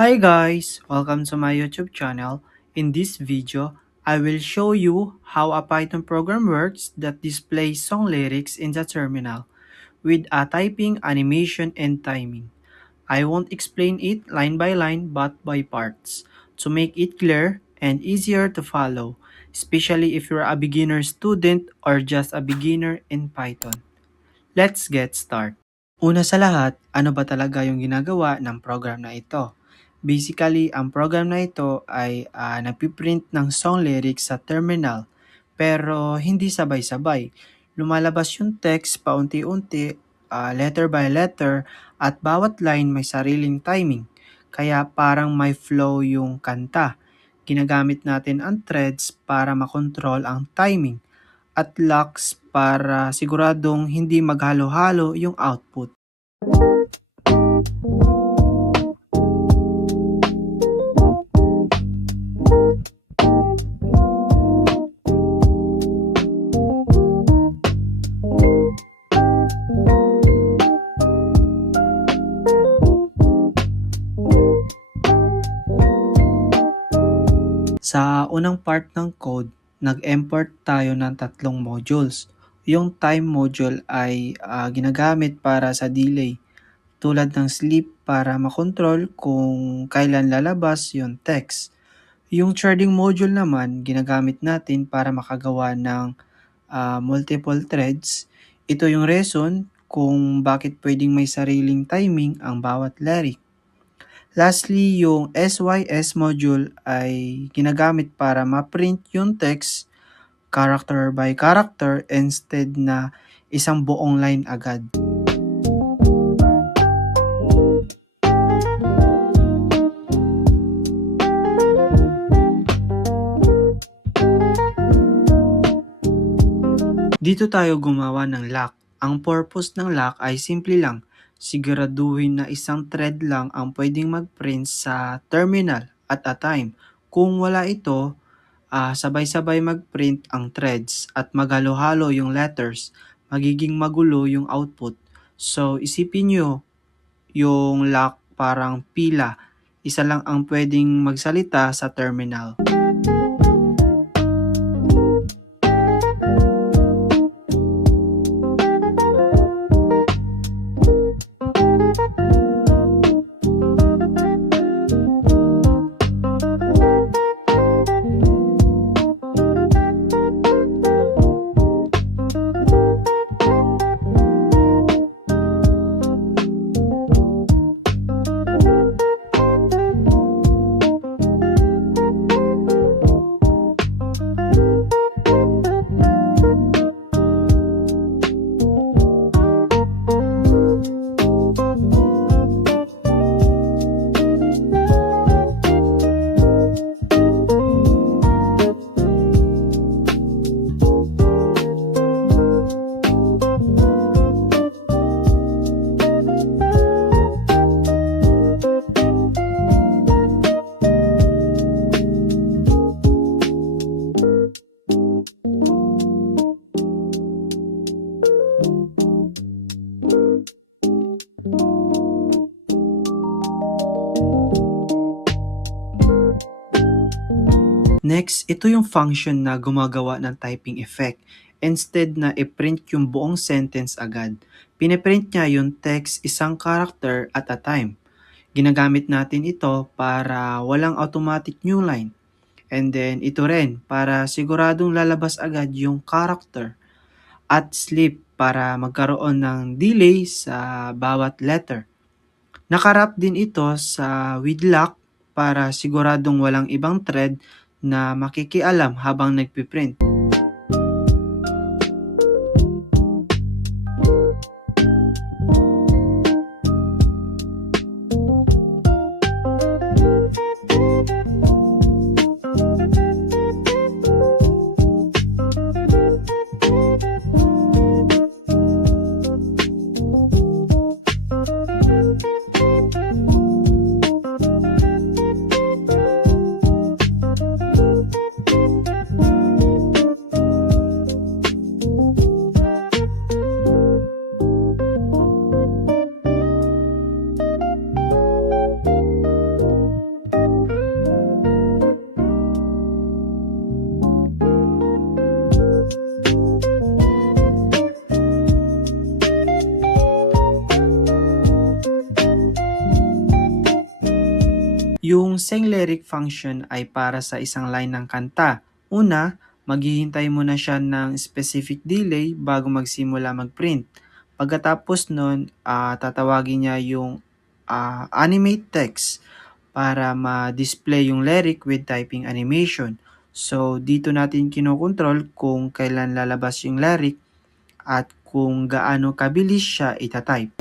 Hi guys! Welcome to my YouTube channel. In this video, I will show you how a Python program works that displays song lyrics in the terminal with a typing, animation, and timing. I won't explain it line by line but by parts to make it clear and easier to follow, especially if you're a beginner student or just a beginner in Python. Let's get started. Una sa lahat, ano ba talaga yung ginagawa ng program na ito? Basically, ang program na ito ay nagpiprint ng song lyrics sa terminal pero hindi sabay-sabay. Lumalabas yung text paunti-unti, letter by letter at bawat line may sariling timing. Kaya parang may flow yung kanta. Ginagamit natin ang threads para makontrol ang timing at locks para siguradong hindi maghalo-halo yung output. Sa unang part ng code, nag-import tayo ng tatlong modules. Yung time module ay ginagamit para sa delay, tulad ng sleep para makontrol kung kailan lalabas yung text. Yung threading module naman, ginagamit natin para makagawa ng multiple threads. Ito yung reason kung bakit pwedeng may sariling timing ang bawat lyric. Lastly, yung SYS module ay ginagamit para ma-print yung text character by character instead na isang buong line agad. Dito tayo gumawa ng lock. Ang purpose ng lock ay simple lang. Siguraduhin na isang thread lang ang pwedeng mag-print sa terminal at a time. Kung wala ito, sabay-sabay mag-print ang threads at maghalo-halo yung letters. Magiging magulo yung output. So isipin nyo yung lock parang pila. Isa lang ang pwedeng magsalita sa terminal. Next, ito yung function na gumagawa ng typing effect. Instead na i-print yung buong sentence agad, piniprint niya yung text isang character at a time. Ginagamit natin ito para walang automatic new line. And then ito rin para siguradong lalabas agad yung character. At sleep para magkaroon ng delay sa bawat letter. Nakarap din ito sa with lock para siguradong walang ibang thread na makikialam habang nagpiprint. Yung sing lyric function ay para sa isang line ng kanta. Una, maghihintay muna siya ng specific delay bago magsimula mag-print. Pagkatapos nun, tatawagin niya yung animate text para ma-display yung lyric with typing animation. So, dito natin kinokontrol kung kailan lalabas yung lyric at kung gaano kabilis siya itatype.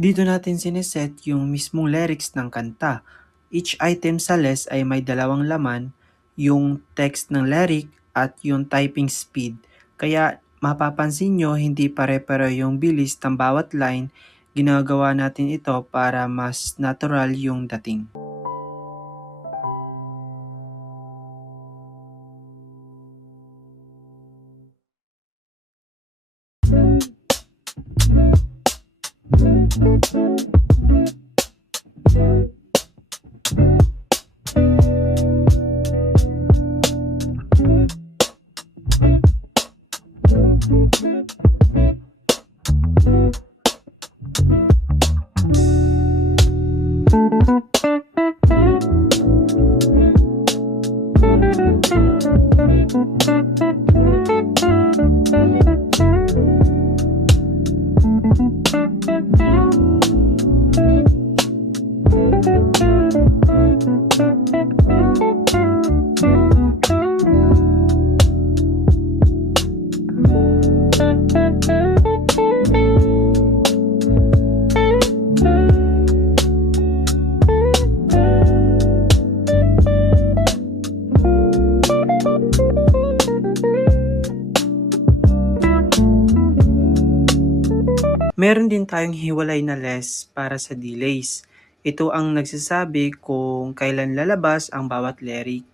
Dito natin sineset yung mismong lyrics ng kanta. Each item sa list ay may dalawang laman, yung text ng lyric at yung typing speed. Kaya mapapansin nyo hindi pare-pare yung bilis ng bawat line, ginagawa natin ito para mas natural yung dating. Meron din tayong hiwalay na less para sa delays. Ito ang nagsasabi kung kailan lalabas ang bawat lyric.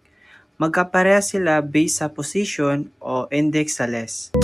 Magkapareha sila based sa position o index sa less.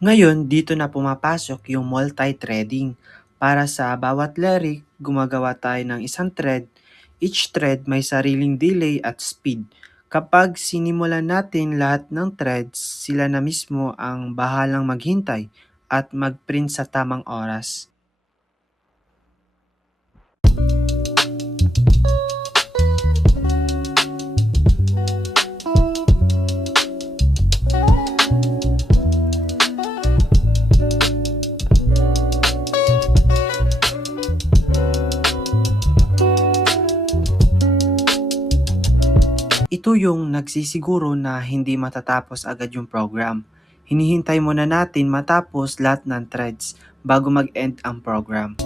Ngayon, dito na pumapasok yung multi-threading. Para sa bawat lyric, gumagawa tayo ng isang thread. Each thread may sariling delay at speed. Kapag sinimulan natin lahat ng threads, sila na mismo ang bahalang maghintay at mag-print sa tamang oras. Ito yung nagsisiguro na hindi matatapos agad yung program. Hinihintay muna natin matapos lahat ng threads bago mag-end ang program.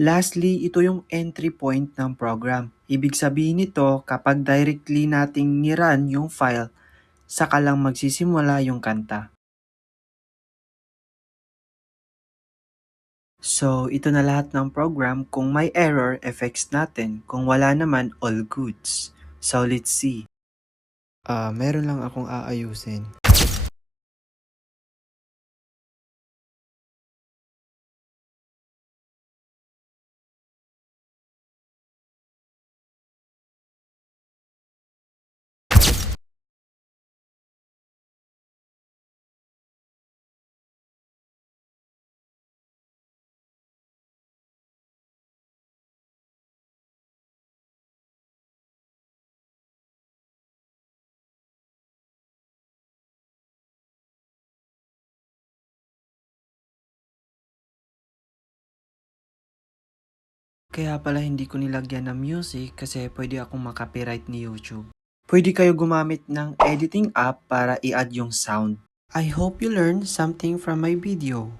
Lastly, ito yung entry point ng program. Ibig sabihin nito, kapag directly nating nirun yung file, saka lang magsisimula yung kanta. So, ito na lahat ng program. Kung may error, effects natin. Kung wala naman, all goods. So, let's see. Meron lang akong aayusin. Kaya pala hindi ko nilagyan ng music kasi pwede akong makopyright ni YouTube. Pwede kayo gumamit ng editing app para i-add yung sound. I hope you learned something from my video.